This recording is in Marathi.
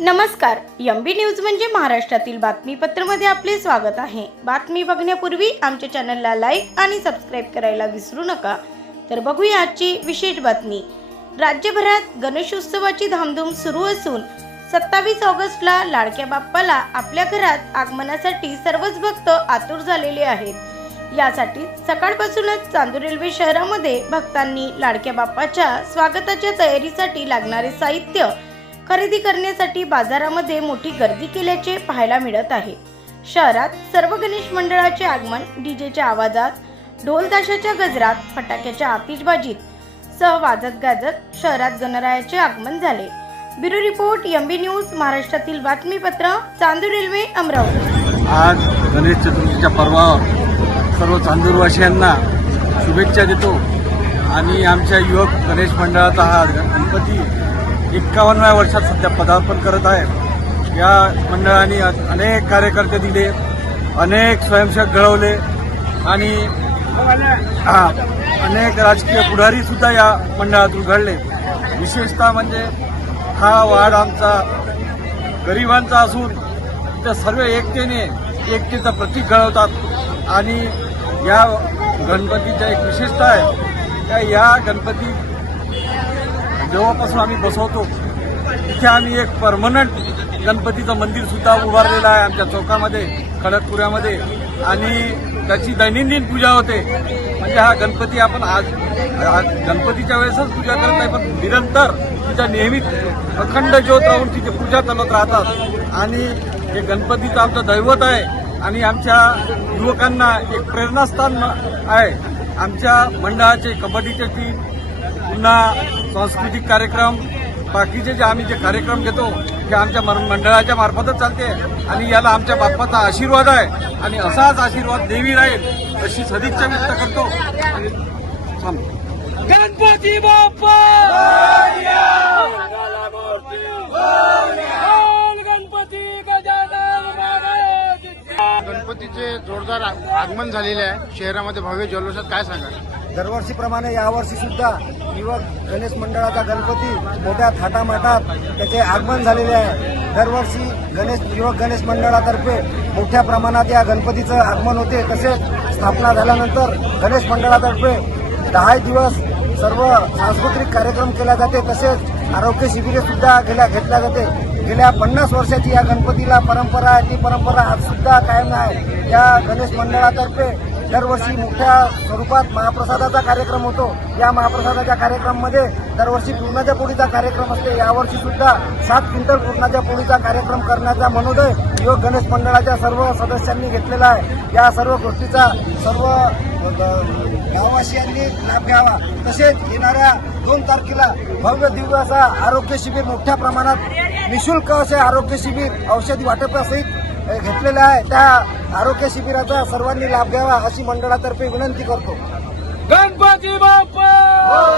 नमस्कार एम बी न्यूज म्हणजे महाराष्ट्रातील बातमीपत्रामध्ये आपले स्वागत आहे. बातमी बघण्यापूर्वी आमच्या चॅनलला लाईक आणि सबस्क्राईब करायला विसरू नका. तर बघूया आजची विशेष बातमी. राज्यभरात गणेशोत्सवाची धामधूम सुरू असून सत्तावीस ऑगस्टला लाडक्या बाप्पाला आपल्या घरात आगमनासाठी सर्वच भक्त आतुर झालेले आहेत. यासाठी सकाळपासूनच चांदूर रेल्वे शहरामध्ये भक्तांनी लाडक्या बाप्पाच्या स्वागताच्या तयारीसाठी लागणारे साहित्य खरेदी करण्यासाठी बाजारामध्ये मोठी गर्दी केल्याचे पाहायला मिळत आहे. शहरात सर्व गणेश मंडळाचे आगमन डीजेच्या आवाजात ढोलताशाच्या गजरात फटाक्याच्या आतिषबाजीत सह वाजत गाजत शहरात गणरायाचे आगमन झाले. ब्युरो रिपोर्ट एमबी न्यूज महाराष्ट्रातील बातमीपत्र चांदूर रेल्वे अमरावती. आज गणेश चतुर्थीच्या पर्वावर सर्व चांदूरवासियांना शुभेच्छा देतो. आणि आमच्या युवक गणेश मंडळाचा हा गणपती एक्कावन्नव्या वर्षात सध्या पदार्पण करत आहे. या मंडळाने अनेक कार्यकर्ते दिले अनेक स्वयंसेवक घडवले आणि हा, अनेक राजकीय पुढारी सुद्धा या मंडळातून घडले विशेषतः म्हणजे हा वाढ आमचा गरिबांचा असून त्या सर्व एकतेने एकतेचं प्रतीक घडवतात आणि या गणपतीच्या एक विशेषता आहे. त्या या गणपती जेव्हापासून आम्ही बसवतो तिथे आम्ही एक परमनंट गणपतीचं मंदिर सुद्धा उभारलेलं आहे आमच्या चौकामध्ये खडकपुऱ्यामध्ये आणि त्याची दैनंदिन पूजा होते. म्हणजे हा गणपती आपण आज आज गणपतीच्या वेळेसच पूजा करत नाही पण निरंतर तिच्या नेहमी अखंड ज्योत राहून तिथे पूजा चालत राहतात. आणि हे गणपतीचं आमचं दैवत आहे. आणि आमच्या युवकांना एक प्रेरणास्थान आहे. आमच्या मंडळाचे कबड्डीचे टीम पुन्हा सांस्कृतिक कार्यक्रम बाकीचे जे आम्ही जे कार्यक्रम घेतो ते आमच्या मर- मंडळाच्या मार्फतच चालते आणि याला आमच्या बाप्पाचा आशीर्वाद आहे आणि असाच आशीर्वाद देवी राहील अशी सदिच्छा व्यक्त करतो आणि. गणपती बाप्पा मंगलमूर्ती बोल गणपती गजानन महाराज की. गणपतीचे जोरदार आगमन झालेले आहे शहरामध्ये भव्य जल्लोषात काय सांगा दरवर्षीप्रमाणे यावर्षी सुद्धा युवक गणेश मंडळाचा गणपती मोठ्या थाटामाटात त्याचे आगमन झालेले आहे. दरवर्षी गणेश युवक गणेश मंडळातर्फे मोठ्या प्रमाणात या गणपतीचं आगमन होते. तसेच स्थापना झाल्यानंतर गणेश मंडळातर्फे दहा दिवस सर्व सांस्कृतिक कार्यक्रम केला जाते. तसेच आरोग्य शिबिरे सुद्धा गेल्या घेतल्या जाते. गेल्या पन्नास वर्षाची या गणपतीला परंपरा आहे. ती परंपरा आज सुद्धा कायम आहे. या गणेश मंडळातर्फे दरवर्षी मोठ्या स्वरूपात महाप्रसादाचा कार्यक्रम होतो. या महाप्रसादाच्या कार्यक्रमामध्ये दरवर्षी पूर्णाच्या पोळीचा कार्यक्रम असते. यावर्षी सुद्धा सात क्विंटल पूर्णाच्या पोळीचा कार्यक्रम करण्याचा मनोदय युवक गणेश मंडळाच्या सर्व सदस्यांनी घेतलेला आहे. या सर्व गोष्टीचा सर्व गाववासियांनी लाभ घ्यावा. तसेच येणाऱ्या दोन तारखेला भव्य दिव्य असा आरोग्य शिबिर मोठ्या प्रमाणात निशुल्क असे आरोग्य शिबिर औषधी वाटपासहित घेतलेलं आहे. त्या आरोग्य शिबिराचा सर्वांनी लाभ घ्यावा अशी मंडळातर्फे विनंती करतो. गणपती बाप्पा!